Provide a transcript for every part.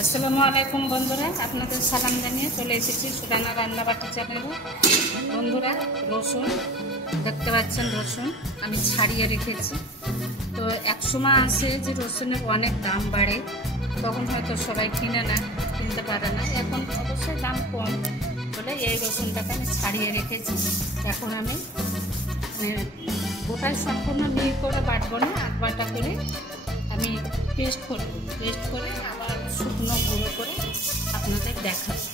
আসসালামু আলাইকুম বন্ধুরা, আপনাদের সালাম জানিয়ে চলে এসেছি সুরানা রান্নাবাটি চ্যানেলে। বন্ধুরা, রসুন দেখতে পাচ্ছেন, রসুন আমি ছাড়িয়ে রেখেছি। তো এক সময় আসে যে রসুনের অনেক দাম বাড়ে, তখন হয়তো সবাই কিনতে পারে না। এখন অবশ্যই দাম কম বলে এই রসুনটাকে আমি ছাড়িয়ে রেখেছি। এখন আমি গোটায় সম্পূর্ণ মিহি করে বাটবো না, আধ বাটা করে আমি পেস্ট করে আবার শুকনো গুঁড়ো করে আপনাদের দেখাবো।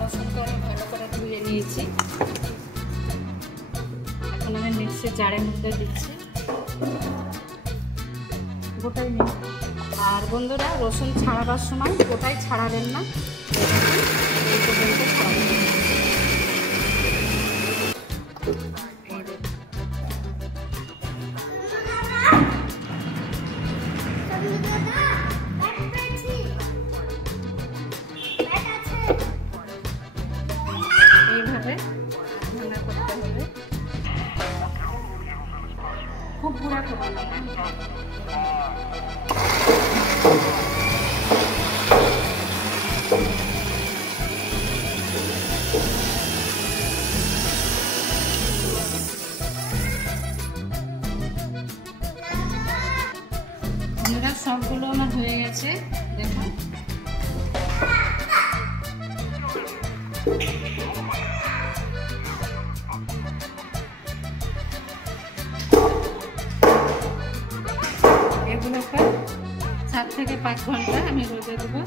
রসুনটা আমি ভালো করে ধুয়ে নিয়েছি। এখন আমি মিক্সির জারের মধ্যে দিচ্ছি, গোটাই নিই। আর বন্ধুরা, রসুন ছাড়াবার সময় গোটাই ছাড়াবেন না, এই পর্যন্ত ছাড়াবেন। এইভাবে রান্না করতে হবে, খুব গুঁড়া করবে না। সবগুলো আমার হয়ে গেছে, দেখুন। এগুলোকে 7 থেকে 5 ঘন্টা আমি রোদে দেবো।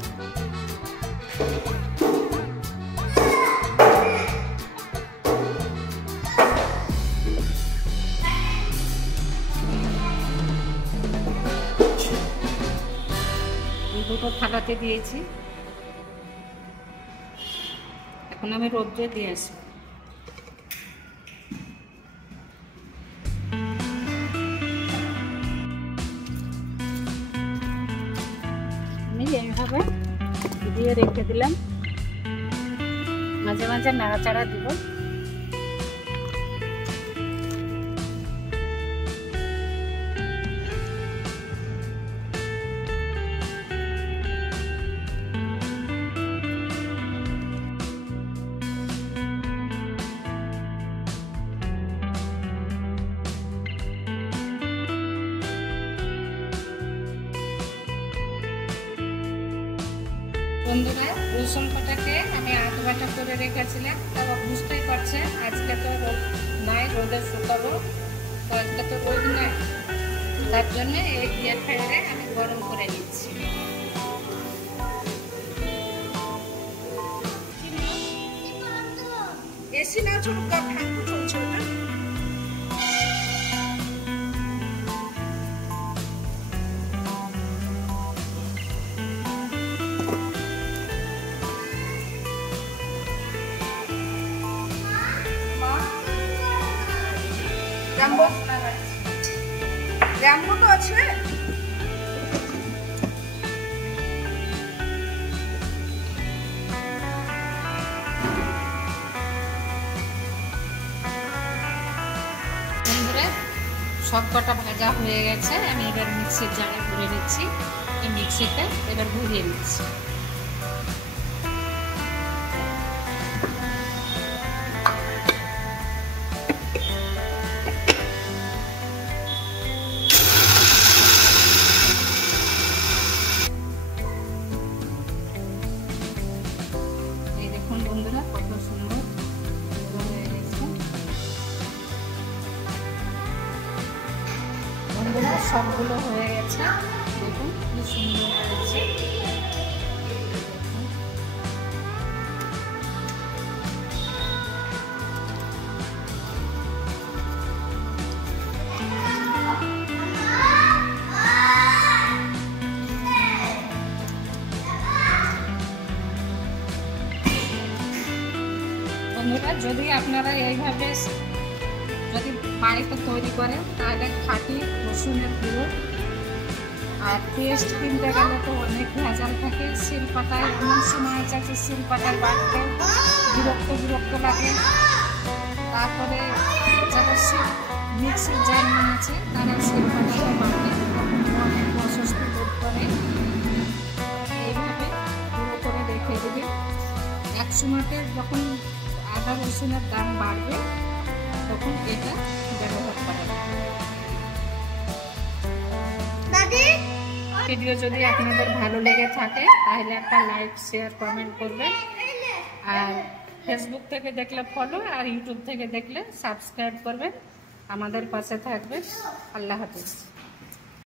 দুটো থালাতে দিয়েছি, এখন আমি রোদ্রে দিয়ে আসবো। আমি এইভাবে দিয়ে রেখে দিলাম, মাঝে মাঝে নাড়াচাড়া দিব। বন্ধুরা, রসুন কটাকে আমি আধ বাটা করে রেখেছিলাম, তাও বুঝতেই পারছেন আজকে তো নাই, রোদে শুকাবো, তো আজকে তো রোদ নাই, তার জন্য এই এয়ার ফ্রায়ারে আমি গরম করে নিচ্ছি। এসি না চলুক, ঠান্ডা চলছে ওটা। র্যাম্বো তো আছে। সব কটা ভাজা হয়ে গেছে, আমি এবার মিক্সির জারে ভরে নিচ্ছি। এই মিক্সিতে এবার ঘুরিয়ে নিচ্ছি। বন্ধুরা, কত সুন্দর হয়ে গেছে। বন্ধুরা, সবগুলো হয়ে গেছে, দেখুন কি সুন্দর হয়েছে। বন্ধুরা, যদি আপনারা এইভাবে যদি বাড়িতে তৈরি করেন, তাহলে খাঁটি রসুনের গুঁড়ো আর পেস্ট কিনতে গেলে তো অনেক ভেজাল থাকে। শিলপাটায় এমন সময় আছে, শিলপাটায় বাটতে বিরক্ত লাগে। তারপরে যারা মিক্সির জার আছে, তারা শিলপাটায় বাটে অনেক অস্বস্তি বোধ করে। সবসময়তে যখন আদা রসুনের দাম বাড়বে তখন এটা ব্যবহার করা হবে। ভিডিও যদি আপনাদের ভালো লেগে থাকে তাহলে একটা লাইক, শেয়ার, কমেন্ট করবেন। আর ফেসবুক থেকে দেখলে ফলো, আর ইউটিউব থেকে দেখলে সাবস্ক্রাইব করবেন। আমাদের পাশে থাকবেন। আল্লাহ হাফেজ।